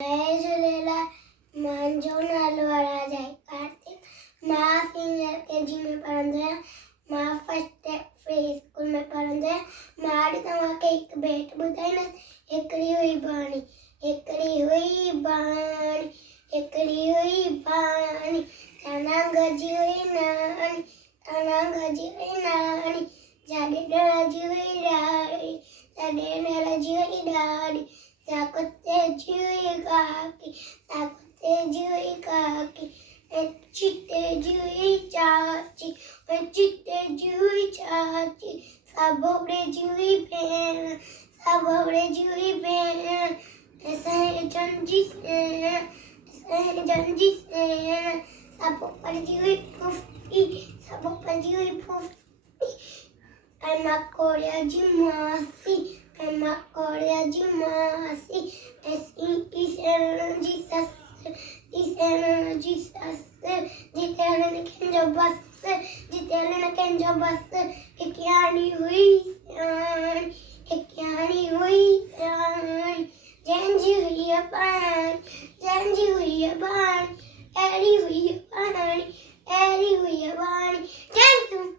जय झूलेलाल। मुंहिंजो नालो राजा आहे कार्तिक। मां सीनियर केजी में पढ़ंदो आहियां। मां फर्स्ट फ्री स्कूल में पढ़ंदो आहियां। मां अॼु तव्हांखे हिकु भेट ॿुधाईंदसि। हिकिड़ी हुई बाणी, हिकिड़ी हुई बाणी, हिकिड़ी हुई बाणी, तना गजी हुई नानी, तना गजी हुई नानी, जाॾे डरजी हुई ॾाॾी, जाॾे डरजी हुई ॾाॾी, सा कुत्ते जी हुई काकी, सा कुत्ते जी हुई काकी, ऐं चिट्टे जी हुई चाची, ऐं चिट्टे जी हुई चाची, सा बोबड़े जी हुई भेण, सा बोबड़े जी हुई भेण, ऐं जंजी सेण, ऐं जंजी सेण, सा पोपड़ जी हुई फुफी, सा पोपड़ जी हुई फुफी, ऐं मकोड़िया जी मासी, ऐं मकोड़िया जी मासी, ऐं सीटी सेण जी ससु, सेण जी ससु, जिते हलनि कंहिंजो बसि, जिते हलनि कंहिंजो बसि, हिकियाणी हुई सियाणी, हिकियाणी हुई सियाणी, जंहिंजी हुई बाणी, जंहिंजी हुई बाणी, अहिड़ी हुई बाणी, अहिड़ी हुई बाणी। Thank you.